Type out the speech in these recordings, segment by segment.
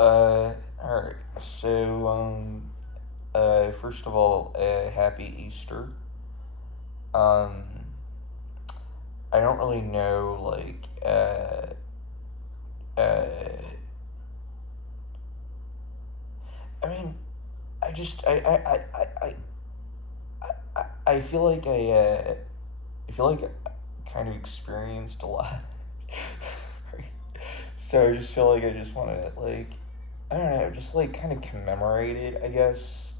Alright. So, first of all, happy Easter. Um, I don't really know, uh, I mean, I just, I feel like I feel like I kind of experienced a lot. Right? So I just feel like I just want to, I don't know, just like kind of commemorate it, I guess.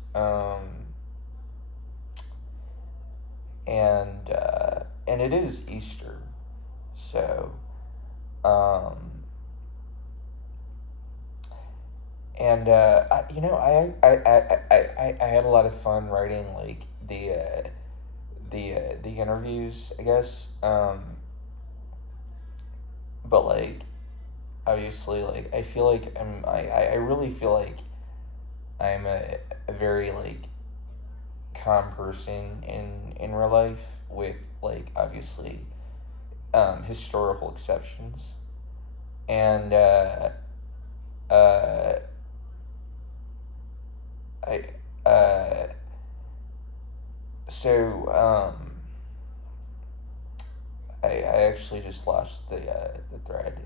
And it is Easter, so um, I had a lot of fun writing like the interviews, I guess. But like obviously, like I feel like I really feel like I'm a very like calm person in real life with like obviously historical exceptions. And uh, I uh, so I actually just lost the thread.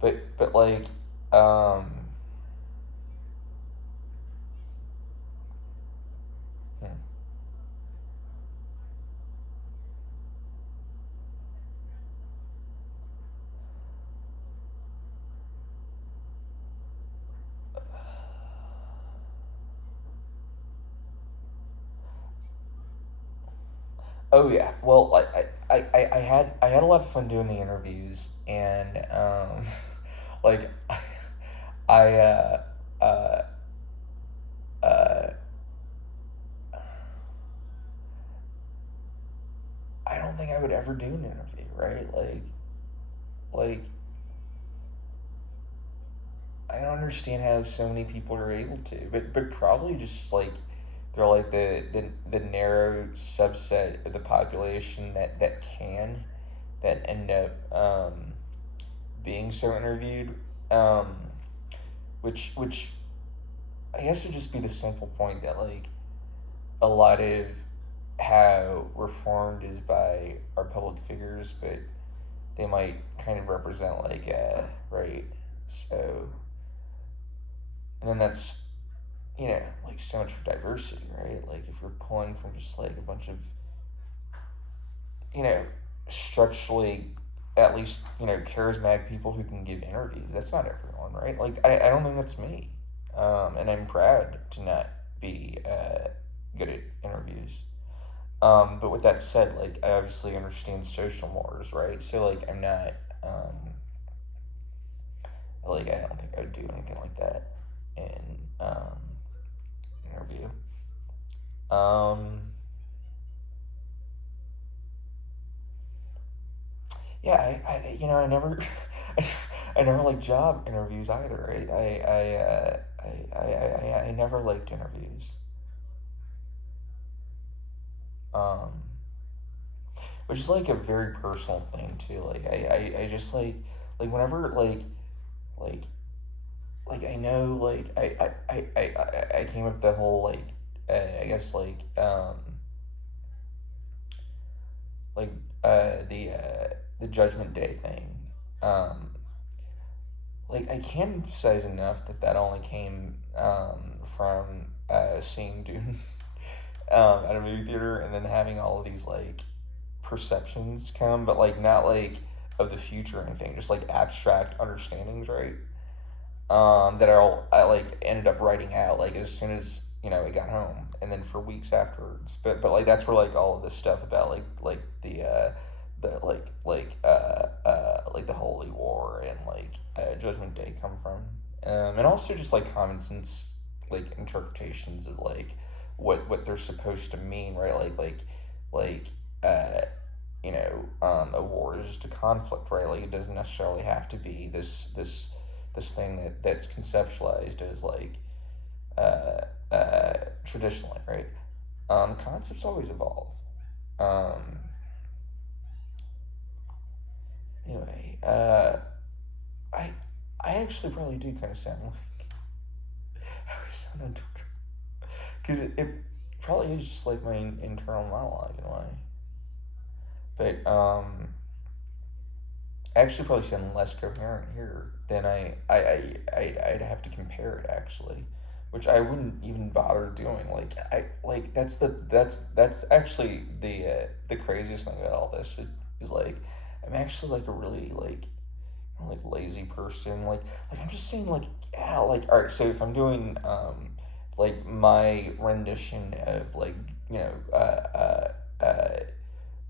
But like um, hmm. Oh yeah. Well, I had a lot of fun doing the interviews, and like I uh, uh, I don't think I would ever do an interview, right? Like I don't understand how so many people are able to, but probably just like they're like the narrow subset of the population that can that end up being so interviewed, um, which I guess would just be the simple point that like a lot of how we're formed is by our public figures, but they might kind of represent like right. So and then that's like so much for diversity, right? Like if we're pulling from just like a bunch of you know structurally at least charismatic people who can give interviews, that's not everyone, right? Like I don't think that's me, and I'm proud to not be good at interviews. But with that said, like I obviously understand social mores, right? So like I'm not like I don't think I would do anything like that in interview. Um, yeah, I never, I never liked job interviews either. Right? I never liked interviews. Um, which is like a very personal thing too. Like I just like whenever like I know I came up with the whole I guess like the Judgment Day thing. Um, like I can't emphasize enough that that only came from seeing Dune at a movie theater and then having all of these like perceptions come, but like not like of the future or anything, just like abstract understandings, right? That I like ended up writing out like as soon as I got home, and then for weeks afterwards. But like that's where like all of this stuff about like the like the Holy War and Judgment Day come from, and also just like common sense like interpretations of like what they're supposed to mean, right? Like uh a war is just a conflict, right? Like it doesn't necessarily have to be this thing that's conceptualized as uh, traditionally, right? Concepts always evolve. Um, Anyway, I I actually probably do kind of sound like how I sound on Twitter because it probably is just like my internal monologue in a way. But I actually probably sound less coherent here than I'd have to compare it actually, which I wouldn't even bother doing. Like that's actually the craziest thing about all this is like I'm actually like a really like lazy person. Like I'm just saying like yeah like all right. So if I'm doing like my rendition of like you know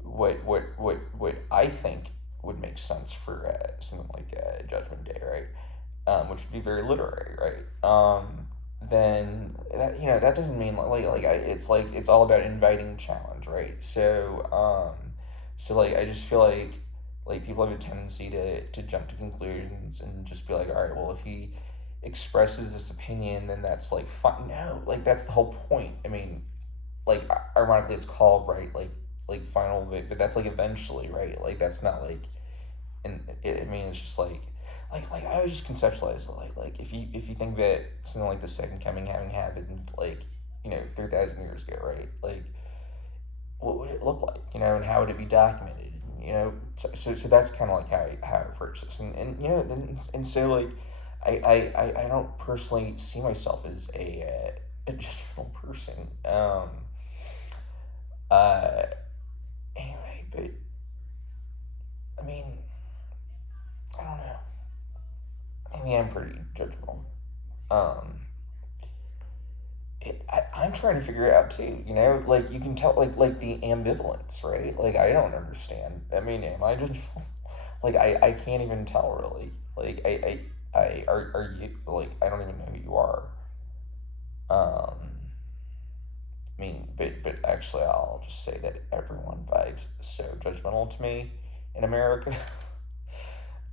what I think would make sense for something like Judgment Day, right? Which would be very literary, right? Then that that doesn't mean it's like it's all about inviting challenge, right? So like I just feel like people have a tendency to jump to conclusions and just be like, all right, well if he expresses this opinion, then that's like fun. No, like that's the whole point. I mean, like ironically it's called right like final but that's like eventually right like that's not like and I mean it's just like I was just conceptualize like if you think that something like the second coming having happened like 3,000 years ago right like what would it look like and how would it be documented so that's kind of like how I approach this and and so like I don't personally see myself as a judgmental person uh anyway, but I mean, I don't know. Maybe I'm pretty judgmental. Um, I'm trying to figure it out too. Like you can tell, like the ambivalence, right? Like I don't understand. I mean, am I judgmental? Like I can't even tell really. Like are you like I don't even know who you are. Um, I mean, but actually, I'll just say that everyone vibes so judgmental to me in America.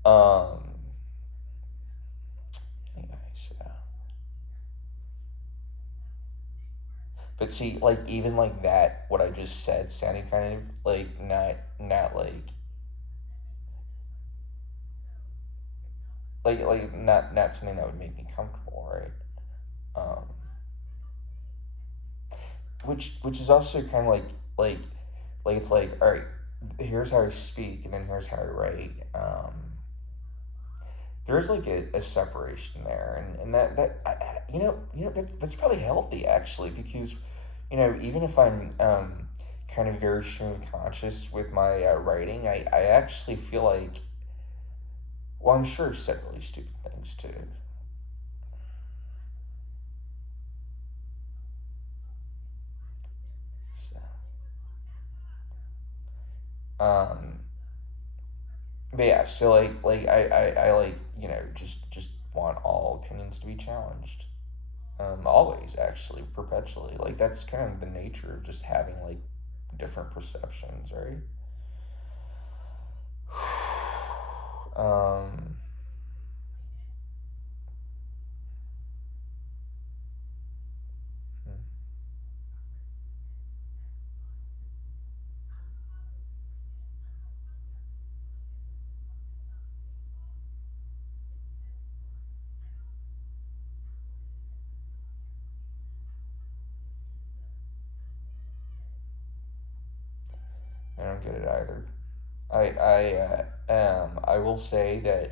um, anyway, so. But see, like even like that, what I just said sounded kind of like not like not something that would make me comfortable, right? Um, which is also kind of like like it's like all right, here's how I speak, and then here's how I write. There's like a separation there, and that that's probably healthy actually because even if I'm kind of very stream conscious with my writing, I actually feel like well I'm sure I've said really stupid things too. So, but yeah, so like I like just want all opinions to be challenged. Always actually perpetually like that's kind of the nature of just having like different perceptions, right? um, I don't get it either. I will say that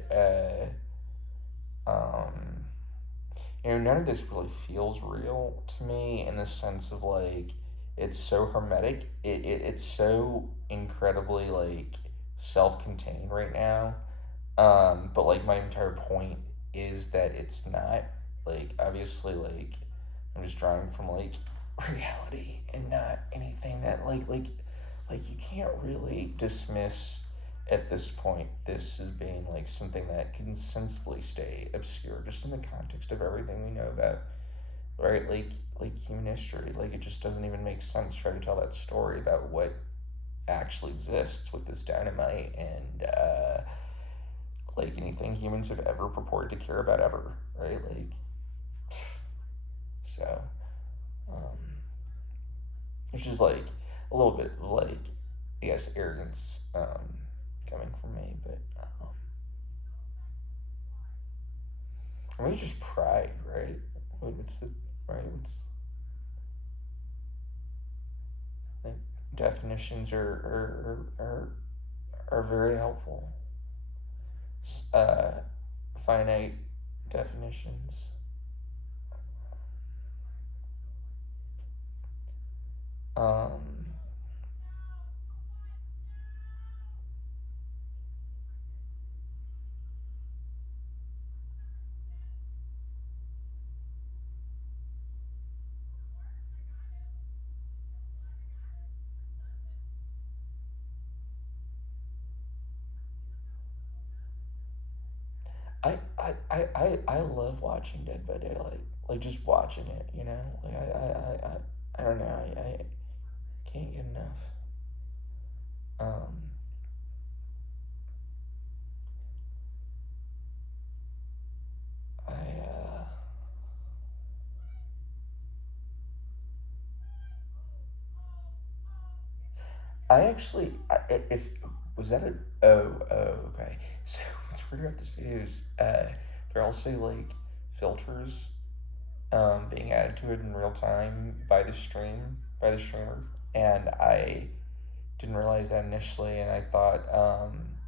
none of this really feels real to me in the sense of like it's so hermetic. It's so incredibly like self-contained right now. But like my entire point is that it's not like obviously like I'm just drawing from like reality and not anything that like you can't really dismiss at this point this as being like something that can sensibly stay obscure just in the context of everything we know about right like human history like it just doesn't even make sense trying to tell that story about what actually exists with this dynamite and like anything humans have ever purported to care about ever, right? Like, so, um, which is like a little bit like, I guess, arrogance. coming from me, but I mean, it's just pride, right? What's the right? What's like, definitions are very helpful. Uh, Finite definitions. Um, I love watching Dead by Daylight. Like just watching it, you know. Like I don't know. I can't get enough. Um, I I actually if was that a okay. So what's weird about this video is they're also like filters being added to it in real time by the streamer, and I didn't realize that initially, and I thought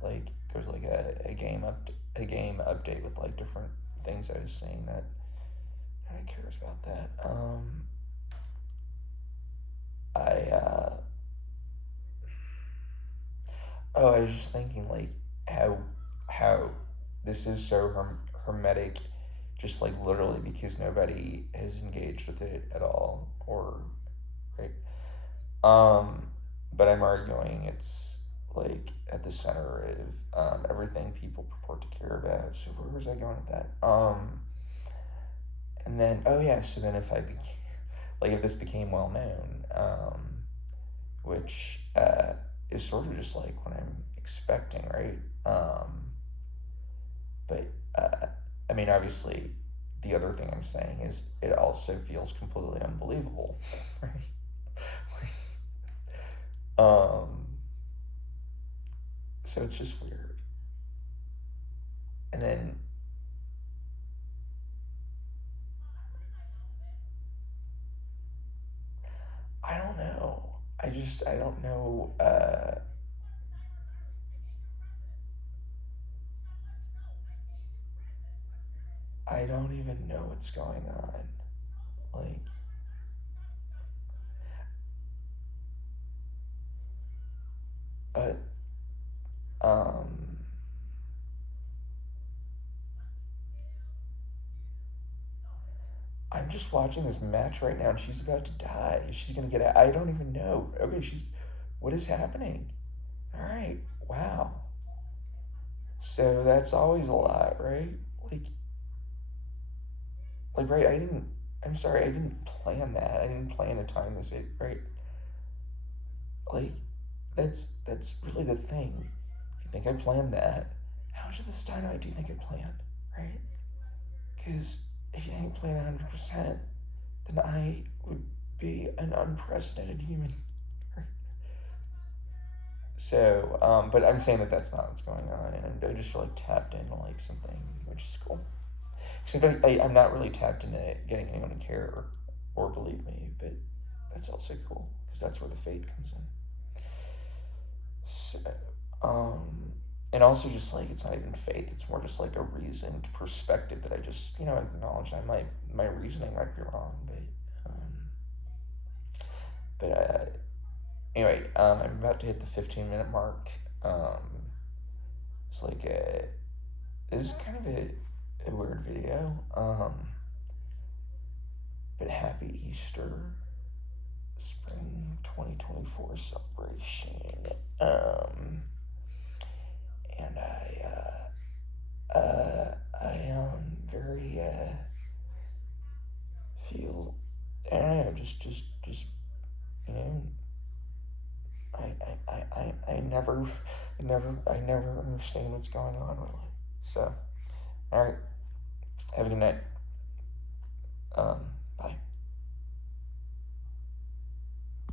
like there was like a game update with like different things I was seeing that nobody cares about that. I Oh, I was just thinking like how how this is so hermetic, just like literally because nobody has engaged with it at all, or right. Um, but I'm arguing it's like at the center of everything people purport to care about. So where was I going with that? And then oh yeah, so then if I became like if this became well known, which is sort of just like what I'm expecting, right? But I mean, obviously, the other thing I'm saying is it also feels completely unbelievable, right? um, so it's just weird. And then I don't know. I don't know. I don't even know what's going on. Like, uh, um, I'm just watching this match right now, and she's about to die. She's gonna get out. I don't even know. Okay, she's. What is happening? All right. Wow. So that's always a lot, right? Like, right. I didn't. I'm sorry. I didn't plan that. I didn't plan to time this video, right? Like, that's really the thing. If you think I planned that, how much of this dynamite do you think I planned, right? Because if you think I planned 100%, then I would be an unprecedented human. So, but I'm saying that that's not what's going on, and I just feel like tapped into like something, which is cool. Except I'm not really tapped into getting anyone to care or believe me, but that's also cool because that's where the faith comes in. So, and also just like it's not even faith; it's more just like a reasoned perspective that I just acknowledge. My reasoning might be wrong, but anyway, I'm about to hit the 15-minute mark. It's like this is kind of a weird video. But happy Easter, spring 2024 celebration. And I am very feel. I don't know, just you know. I I never understand what's going on really. So, all right. Have a good night. Bye.